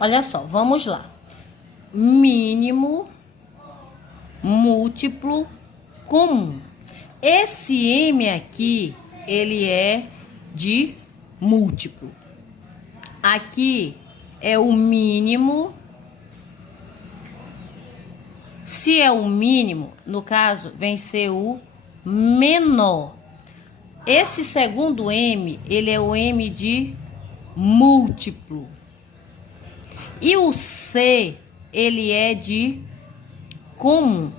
Olha só, vamos lá. Mínimo múltiplo comum. Esse M aqui, ele é de múltiplo. Aqui é o mínimo. Se é o mínimo, no caso, vem ser o menor. Esse segundo M, ele é o M de múltiplo. E o C, ele é de comum.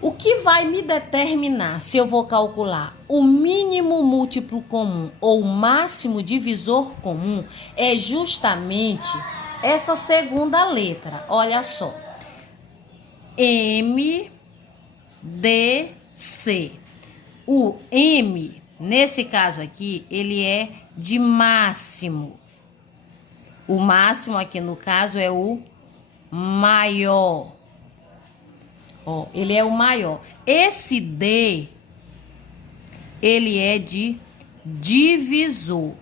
O que vai me determinar se eu vou calcular o mínimo múltiplo comum ou o máximo divisor comum é justamente essa segunda letra. Olha só. M, D, C. O M, nesse caso aqui, ele é de máximo. O máximo aqui no caso é o maior. Ó, ele é o maior. Esse D, ele é de divisor.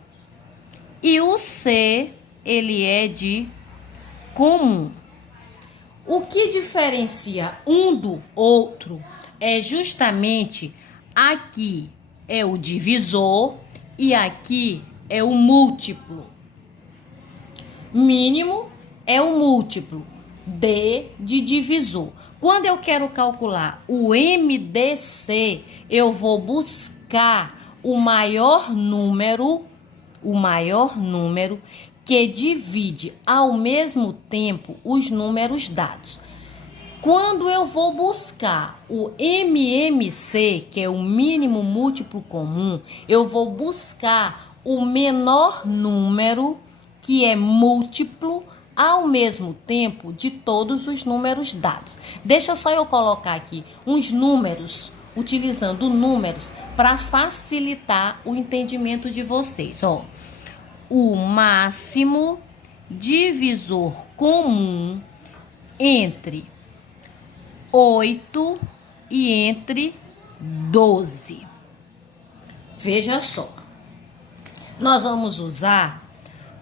E o C, ele é de comum. O que diferencia um do outro é justamente aqui é o divisor e aqui é o múltiplo. Mínimo é o múltiplo, D de divisor. Quando eu quero calcular o MDC, eu vou buscar o maior número que divide ao mesmo tempo os números dados. Quando eu vou buscar o MMC, que é o mínimo múltiplo comum, eu vou buscar o menor número que é múltiplo ao mesmo tempo de todos os números dados. Deixa só eu colocar aqui uns números, utilizando números para facilitar o entendimento de vocês. Ó, o máximo divisor comum entre 8 e entre 12. Veja só. Nós vamos usar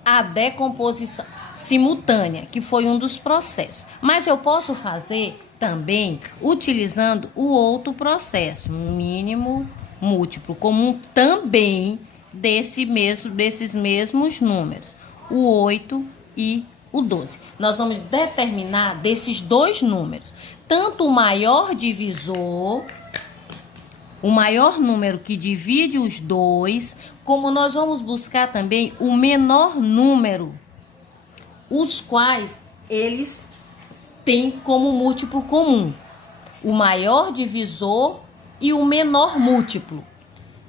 a decomposição simultânea, que foi um dos processos. Mas eu posso fazer também utilizando o outro processo, mínimo múltiplo comum, também desses mesmos números, o 8 e o 12. Nós vamos determinar desses dois números, tanto o maior divisor, o maior número que divide os dois, como nós vamos buscar também o menor número, os quais eles têm como múltiplo comum, o maior divisor e o menor múltiplo.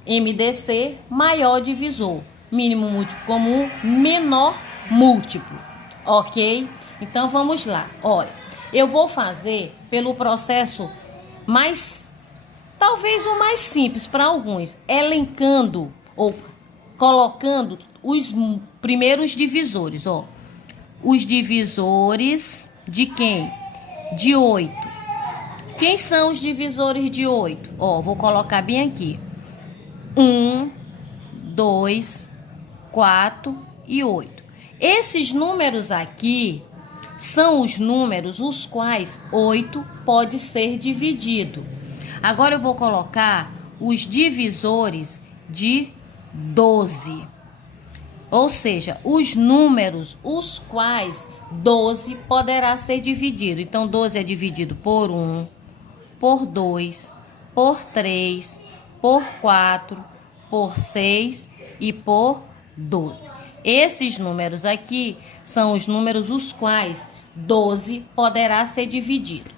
MDC, maior divisor, mínimo múltiplo comum, menor múltiplo, ok? Então vamos lá, olha, eu vou fazer pelo processo talvez o mais simples para alguns, elencando ou colocando os primeiros divisores, ó. Os divisores de quem? De 8. Quem são os divisores de 8? Ó, vou colocar bem aqui. 1, 2, 4 e 8. Esses números aqui são os números os quais 8 pode ser dividido. Agora eu vou colocar os divisores de 12. Ou seja, os números os quais 12 poderá ser dividido. Então, 12 é dividido por 1, por 2, por 3, por 4, por 6 e por 12. Esses números aqui são os números os quais 12 poderá ser dividido.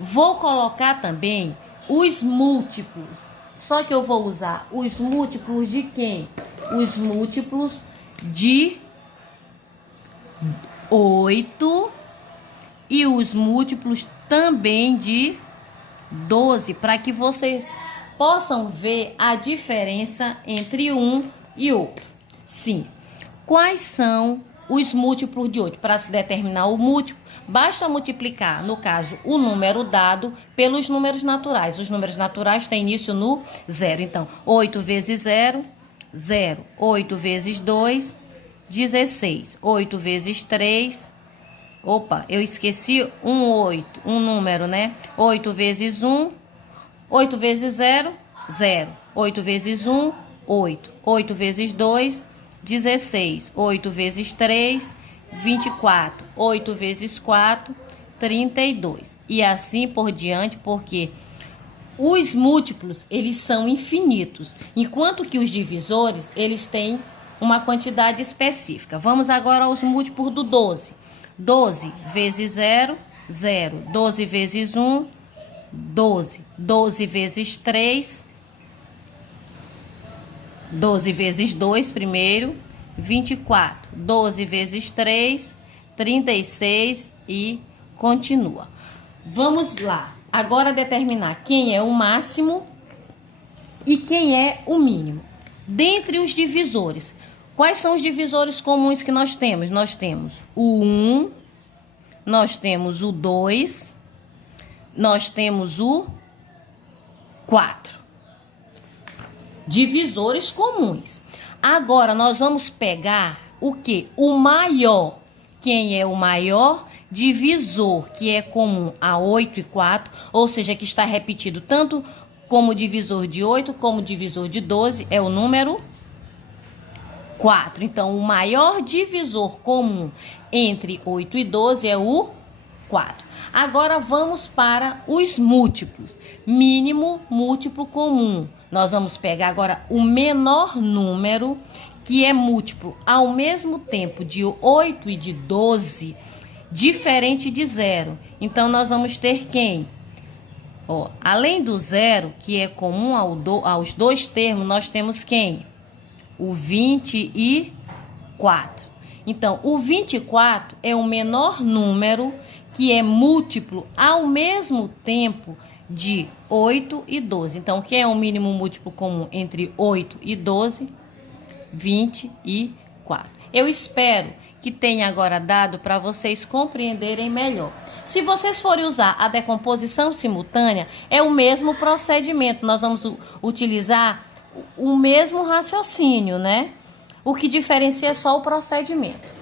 Vou colocar também os múltiplos. Só que eu vou usar os múltiplos de quem? Os múltiplos de 8 e os múltiplos também de 12, para que vocês possam ver a diferença entre um e outro. Sim. Quais são os múltiplos de 8? Para se determinar o múltiplo, basta multiplicar, no caso, o número dado pelos números naturais. Os números naturais têm início no 0. Então, 8 vezes 0, 0. 8 vezes 2, 16. 8 vezes 3. Opa, eu esqueci um 8, um número, né? 8 vezes 1, 8 vezes 0, 0. 8 vezes 1, 8. 8 vezes 2, 16. 8 vezes 3, 24. 8 vezes 4, 32. E assim por diante, porque os múltiplos, eles são infinitos, enquanto que os divisores, eles têm uma quantidade específica. Vamos agora aos múltiplos do 12. 12 vezes 0, 0. 12 vezes 1, 12. 12 vezes 3, 12 vezes 2 primeiro, 24. 12 vezes 3, 36 e continua. Vamos lá. Agora determinar quem é o máximo e quem é o mínimo. Dentre os divisores, quais são os divisores comuns que nós temos? Nós temos o 1, nós temos o 2, nós temos o 4. Divisores comuns. Agora, nós vamos pegar o quê? O maior. Quem é o maior divisor, que é comum a 8 e 4, ou seja, que está repetido tanto como divisor de 8 como divisor de 12, é o número 4. Então, o maior divisor comum entre 8 e 12 é o 4. Agora, vamos para os múltiplos. Mínimo, múltiplo comum. Nós vamos pegar agora o menor número, que é múltiplo ao mesmo tempo de 8 e de 12, diferente de 0. Então, nós vamos ter quem? Além do 0, que é comum aos dois termos, nós temos quem? O 24. Então, o 24 é o menor número que é múltiplo ao mesmo tempo de 8 e 12. Então, quem é o mínimo múltiplo comum entre 8 e 12? 24. Eu espero que tenha agora dado para vocês compreenderem melhor. Se vocês forem usar a decomposição simultânea, é o mesmo procedimento. Nós vamos utilizar o mesmo raciocínio, né? O que diferencia é só o procedimento.